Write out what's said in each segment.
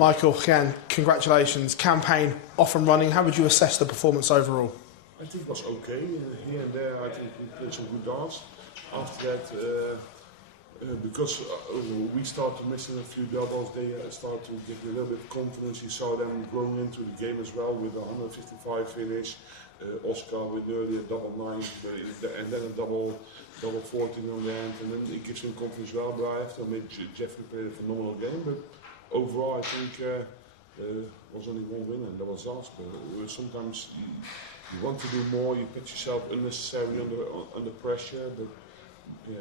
Michael, again, congratulations. Campaign off and running. How would you assess the performance overall? I think it was okay. Here and there, I think we played some good darts. After that, because we started missing a few doubles, they started to get a little bit of confidence. You saw them growing into the game as well with a 155 finish. Oscar with nearly a double 9, and then a double 14 on the end, and then it gives him confidence as well. But I have to admit, Jeffrey played a phenomenal game. But overall, I think was only one win, and that was us. But sometimes you want to do more, you put yourself unnecessarily under pressure. But yeah,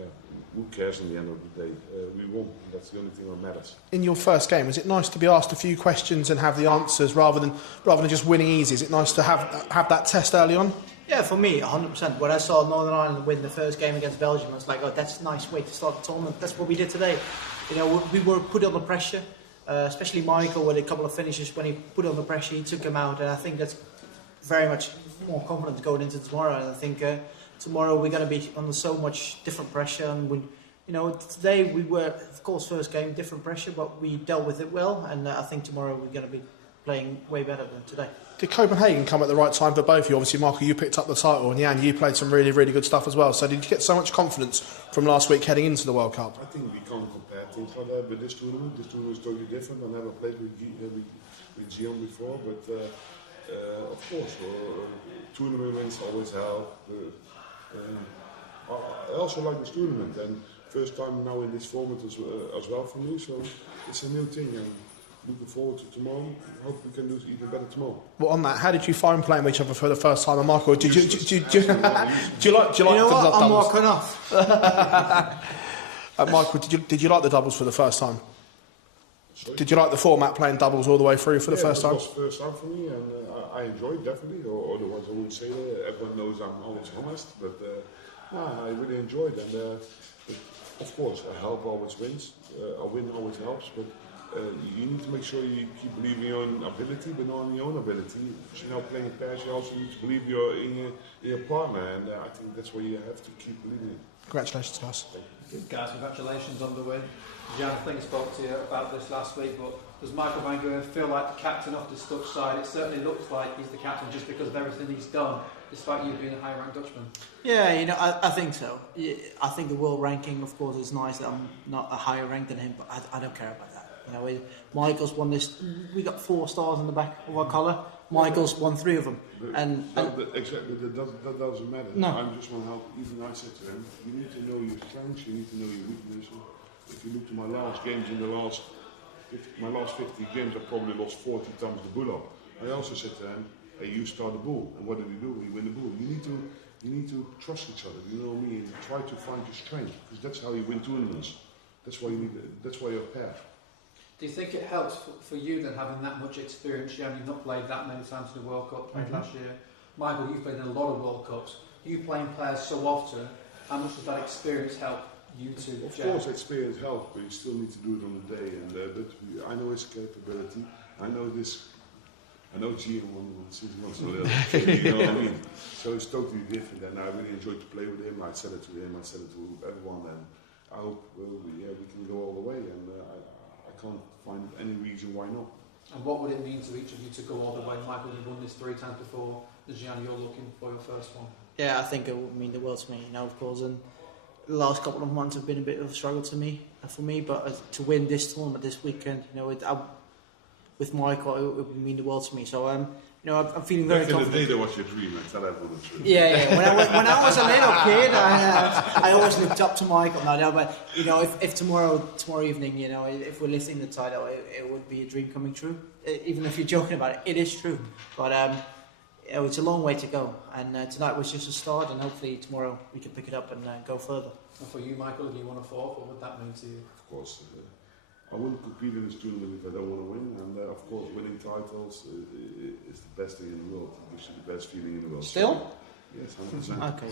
who cares in the end of the day? We won. That's the only thing that matters. In your first game, is it nice to be asked a few questions and have the answers rather than just winning easy? Is it nice to have that test early on? Yeah, for me, 100%. When I saw Northern Ireland win the first game against Belgium, I was like, oh, that's a nice way to start the tournament. That's what we did today. You know, we were put under pressure, especially Michael with a couple of finishes. When he put under pressure, he took him out, and I think that's very much more confident going into tomorrow. And I think tomorrow we're going to be under so much different pressure, and today we were, of course, first game, different pressure, but we dealt with it well, and I think tomorrow we're going to be playing way better than today. Did Copenhagen come at the right time for both of you? Obviously, Michael, you picked up the title, and Jan, you played some really, really good stuff as well. So did you get so much confidence from last week heading into the World Cup? I think we can't compare things like that with this tournament. This tournament is totally different. I never played with Gian before, but of course, tournament wins always help. I also like this tournament, and first time now in this format as well for me, so it's a new thing, and looking forward to tomorrow. Hope we can do even better tomorrow. Well, on that, how did you find playing with each other for the first time? And Michael, do you like I'm walking off. Michael, did you like the doubles for the first time? Sorry? Did you like the format, playing doubles all the way through for the first time? It was the first time for me, and I enjoyed it definitely, or otherwise I wouldn't say that. Everyone knows I'm always honest, but I really enjoyed it. And of course, a help always wins, a win always helps, but you need to make sure you keep believing in your own ability, but not on your own ability. Because you're now playing in pairs, you also need to believe in your partner, and I think that's where you have to keep believing in. Congratulations, guys. Guys, congratulations on the win. Jan, I think I spoke to you about this last week, but does Michael van Gerwen feel like the captain of this Dutch side? It certainly looks like he's the captain just because of everything he's done, despite you being a high-ranked Dutchman. Yeah, I think so. I think the world ranking, of course, is nice that I'm not a higher rank than him, but I don't care about that. Michael's won this. We got 4 stars on the back of our collar. Michael's won 3 of them. Exactly, that doesn't matter. No. I just want to help. Even I said to him, you need to know your strengths, you need to know your weaknesses. If you look to my last games in my last 50 games, I probably lost 40 times the bull up. I also said to him, hey, you start the bull, and what did we do? We win the bull. You need to trust each other. You know what I mean? And try to find your strength, because that's how you win tournaments. That's why you're a pair. Do you think it helps for you then having that much experience? Jan, you've not played that many times in the World Cup, played last year. Michael, you've played in a lot of World Cups. You playing players so often, how much does that experience help you to? Of course, experience helps, but you still need to do it on the day. And I know his capability. I know Gian since he was a little. You know what I mean? So it's totally different, and I really enjoyed to play with him. I said it to him, I said it to everyone, and I hope we can go all the way. And I can't find any reason why not. And what would it mean to each of you to go all the way? Michael, you've won this 3 times before. Gian, you're looking for your first one. Yeah, I think it would mean the world to me, of course. And the last couple of months have been a bit of a struggle for me. But to win this tournament this weekend, with Michael, it would mean the world to me. So I'm feeling very confident. Back in the day, that was your dream, and tell everyone the truth. Yeah. When I was a little kid, I always looked up to Michael. But if tomorrow evening, if we're lifting the title, it would be a dream coming true. Even if you're joking about it, it is true. But it's a long way to go, and tonight was just a start, and hopefully tomorrow we can pick it up and go further. And for you, Michael, if you want a 4th, what would that mean to you? Of course. I wouldn't compete in this tournament if I don't want to win, and of course winning titles is the best thing in the world. It gives you the best feeling in the world. Still? Yes, 100%. Okay.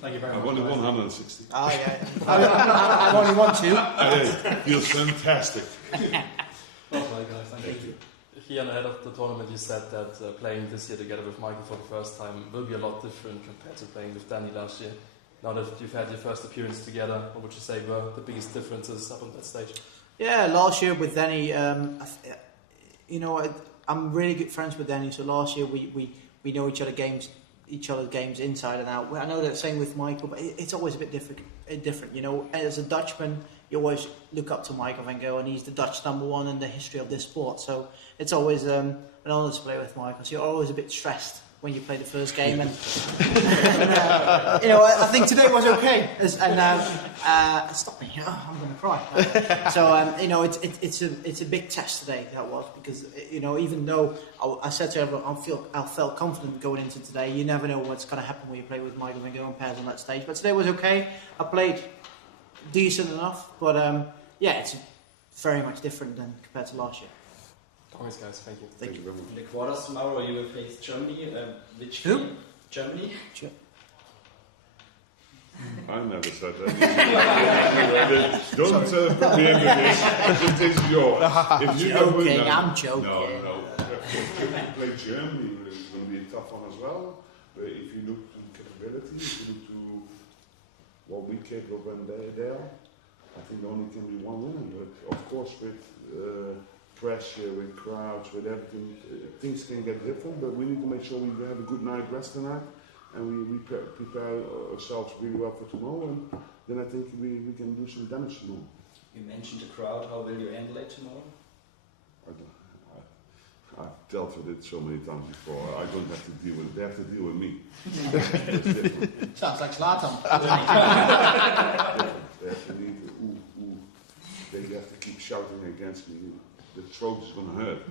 Thank you very much. I've only won 160. Oh yeah. I've only won 2. It feels fantastic. Well played, guys. Thank you. Here ahead of the tournament, you said that playing this year together with Michael for the first time will be a lot different compared to playing with Danny last year. Now that you've had your first appearance together, what would you say were the biggest differences up on that stage? Yeah, last year with Danny, I'm really good friends with Danny. So last year we know each other's games inside and out. I know that same with Michael, but it's always a bit different. As a Dutchman, you always look up to Michael van Gogh, and he's the Dutch #1 in the history of this sport. So it's always an honour to play with Michael. So you're always a bit stressed when you play the first game, and I think today was okay. Stop me! I'm going to cry. So it's a big test today. That was because even though I said to everyone I felt confident going into today. You never know what's going to happen when you play with Michael van Gogh and pairs on that stage. But today was okay. I played decent enough, but it's very much different than compared to last year. Always, guys. Thank you. Thank you very much. In the quarters tomorrow, you will face Germany. Which Who? game? Germany. I never said that. Don't put me into this. It is yours. If you don't win, I'm joking. No. If you play Germany, it's going to be a tough one as well. But if you look to capability, if you look to what we capable when they're there, I think there only can be one winner. But of course, with pressure, with crowds, with everything, things can get different. But we need to make sure we have a good night rest tonight. And we prepare ourselves really well for tomorrow, and then I think we can do some damage tomorrow. You mentioned the crowd. How will you handle it tomorrow? I've dealt with it so many times before. I don't have to deal with it. They have to deal with me. It's different. Sounds like Zlatan. They have to need They have to keep shouting against me. The throat is going to hurt.